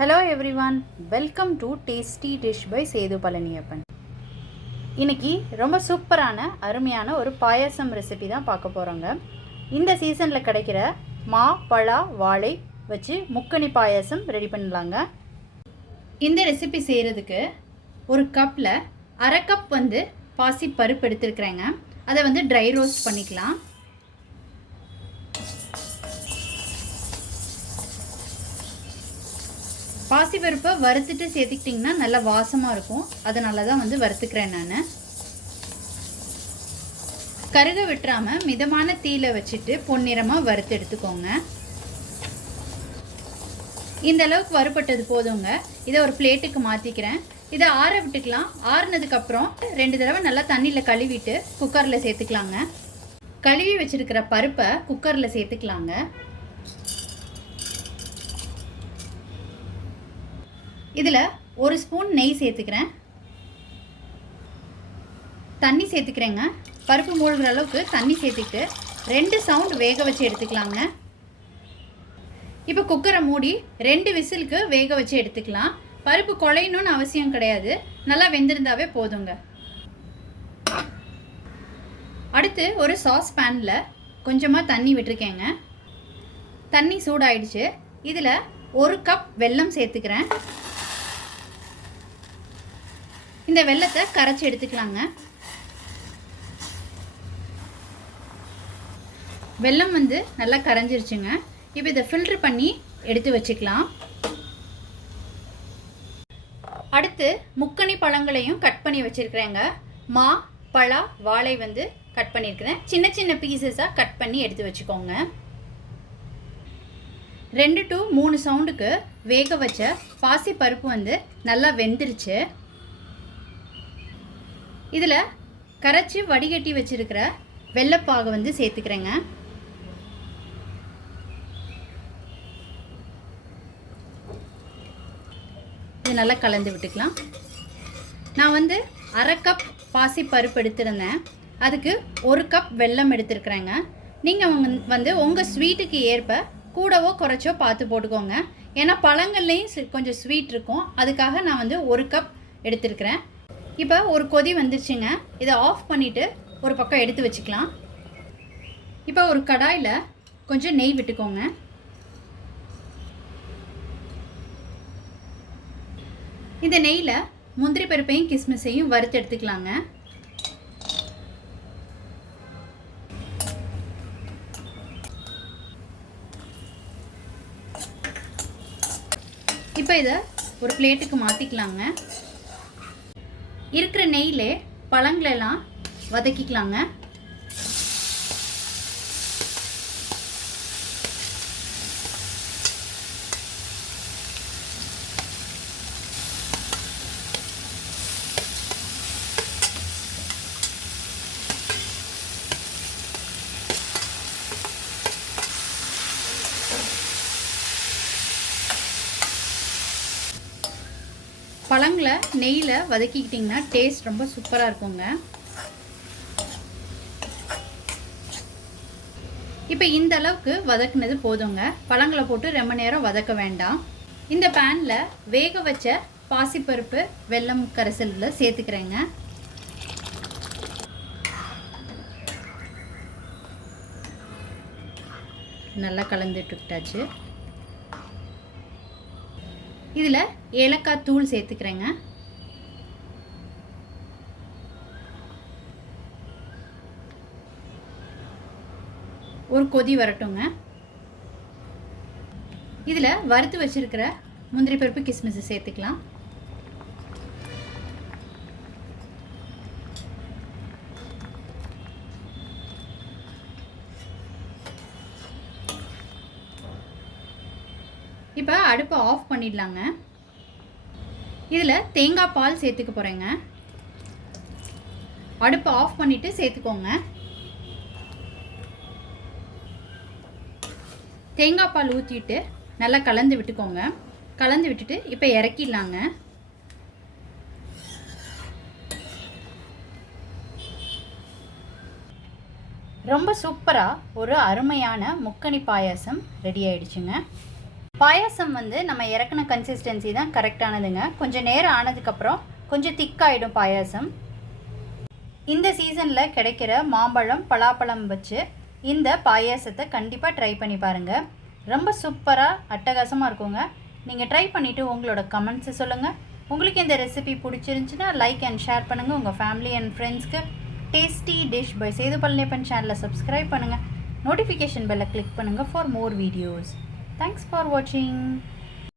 Hello everyone, welcome to Tasty Dish by Setu Palaniappan. இன்னைக்கு ரொம்ப சூப்பரான அருமையான ஒரு பாயாசம் ரெசிபி தான் பார்க்க போகிறோங்க. இந்த சீசனில் கிடைக்கிற மா பழா வாழை வச்சு முக்கணி பாயாசம் ரெடி பண்ணலாங்க. இந்த ரெசிபி செய்கிறதுக்கு ஒரு கப்பில் அரை கப் பாசி பருப்பு எடுத்துருக்குறேங்க. அதை ட்ரை ரோஸ்ட் பண்ணிக்கலாம். பாசிப்பருப்பை வறுத்துட்டு சேர்த்துக்கிட்டிங்கன்னா நல்லா வாசமாக இருக்கும். அதனால தான் வறுத்துக்கிறேன் நான். கருக விட்டுறாமல் மிதமான தீயில வச்சுட்டு பொன்னிறமாக வறுத்து எடுத்துக்கோங்க. இந்த அளவுக்கு வறுபட்டது போதுங்க. இதை ஒரு பிளேட்டுக்கு மாற்றிக்கிறேன். இதை ஆற விட்டுக்கலாம். ஆறுனதுக்கப்புறம் 2 தடவை நல்லா தண்ணியில் கழுவிட்டு குக்கரில் சேர்த்துக்கலாங்க. கழுவி வச்சுருக்கிற பருப்பை குக்கரில் சேர்த்துக்கலாங்க. இதில் 1 ஸ்பூன் நெய் சேர்த்துக்கிறேன். தண்ணி சேர்த்துக்கிறேங்க. பருப்பு மூழ்கிற அளவுக்கு தண்ணி சேர்த்துக்கிட்டு 2 சவுண்ட் வேக வச்சு எடுத்துக்கலாங்க. இப்போ குக்கரை மூடி 2 விசிலுக்கு வேக வச்சு எடுத்துக்கலாம். பருப்பு குழையணும்னு அவசியம் கிடையாது. நல்லா வெந்திருந்தாவே போதுங்க. அடுத்து ஒரு சாஸ் பேனில் கொஞ்சமாக தண்ணி விட்டுருக்கேங்க. தண்ணி சூடாயிடுச்சு. இதில் 1 கப் வெல்லம் சேர்த்துக்கிறேன். இந்த வெல்லத்தை கரைச்சி எடுத்துக்கலாங்க. வெல்லம் நல்லா கரைஞ்சிருச்சுங்க. இப்போ இதை ஃபில்டர் பண்ணி எடுத்து வச்சுக்கலாம். அடுத்து முக்கணி பழங்களையும் கட் பண்ணி வச்சுருக்கிறேங்க. மா பழா வாழை கட் பண்ணியிருக்கிறேன். சின்ன சின்ன பீசஸாக கட் பண்ணி எடுத்து வச்சுக்கோங்க. 2 to 3 சவுண்டுக்கு வேக வச்ச பாசி பருப்பு நல்லா வெந்துருச்சு. இதில் கரைச்சி வடிகட்டி வச்சுருக்கிற வெள்ளைப்பாகை சேர்த்துக்கிறேங்க. இது நல்லா கலந்து விட்டுக்கலாம். நான் அரை கப் பாசி பருப்பு எடுத்துருந்தேன். அதுக்கு 1 கப் வெல்லம் எடுத்துருக்குறேங்க. நீங்கள் உங்கள் ஸ்வீட்டுக்கு ஏற்ப கூடவோ குறைச்சோ பார்த்து போட்டுக்கோங்க. ஏன்னா பழங்கள்லேயும் கொஞ்சம் ஸ்வீட் இருக்கும். அதுக்காக நான் 1 கப் எடுத்துருக்கிறேன். இப்போ ஒரு கொதி வந்துருச்சுங்க. இதை ஆஃப் பண்ணிவிட்டு ஒரு பக்கம் எடுத்து வச்சுக்கலாம். இப்போ ஒரு கடாயில் கொஞ்சம் நெய் விட்டுக்கோங்க. இந்த நெய்யில் முந்திரி பருப்பையும் கிஸ்மிஸையும் வறுத்து எடுத்துக்கலாங்க. இப்போ இதை ஒரு பிளேட்டுக்கு மாற்றிக்கலாங்க. இருக்கிற நெய்யிலே பழங்களெல்லாம் வதக்கிக்கலாங்க. பழங்களை நெய்யில் வதக்கிக்கிட்டிங்கன்னா டேஸ்ட் ரொம்ப சூப்பராக இருக்குங்க. இப்போ இந்த அளவுக்கு வதக்குனது போதுங்க. பழங்களை போட்டு ரொம்ப நேரம் வதக்க வேண்டாம். இந்த பேனில் வேக வச்ச பாசிப்பருப்பு வெல்லம் கரைசலில் சேர்த்துக்கிறேங்க. நல்லா கலந்துட்டுட்டாச்சு. இதில் ஏலக்காய் தூள் சேர்த்துக்கிறேங்க. ஒரு கொதி வரட்டுங்க. இதில் வறுத்து வச்சிருக்கிற முந்திரி பருப்பு கிஸ்மிஸ் சேர்த்துக்கலாம். இப்போ அடுப்பை ஆஃப் பண்ணிடலாங்க. இதில் தேங்காய் பால் சேர்த்துக்க போகிறேங்க. அடுப்பை ஆஃப் பண்ணிவிட்டு சேர்த்துக்கோங்க. தேங்காய் பால் ஊற்றிட்டு நல்லா கலந்து விட்டுக்கோங்க. கலந்து விட்டுட்டு இப்போ இறக்கிடலாங்க. ரொம்ப சூப்பராக ஒரு அருமையான முக்கணி பாயாசம் ரெடி ஆயிடுச்சுங்க. பாயாசம் வந்து நம்ம இறக்குன கன்சிஸ்டன்சி தான் கரெக்டானதுங்க. கொஞ்சம் நேரம் ஆனதுக்கப்புறம் கொஞ்சம் திக்காயிடும் பாயாசம். இந்த சீசனில் கிடைக்கிற மாம்பழம், பலாப்பழம் வச்சு இந்த பாயாசத்தை கண்டிப்பாக ட்ரை பண்ணி பாருங்கள். ரொம்ப சூப்பராக அட்டகாசமாக இருக்குங்க. நீங்கள் ட்ரை பண்ணிவிட்டு உங்களோட கமெண்ட்ஸை சொல்லுங்கள். உங்களுக்கு இந்த ரெசிபி பிடிச்சிருந்துச்சுன்னா லைக் அண்ட் ஷேர் பண்ணுங்கள். உங்கள் ஃபேமிலி அண்ட் ஃப்ரெண்ட்ஸ்க்கு tasty dish by Sethu Palaniappan சேனலை சப்ஸ்கிரைப் பண்ணுங்கள். நோட்டிஃபிகேஷன் பெல்லை கிளிக் பண்ணுங்கள் for more videos. Thanks for வாட்சிங்.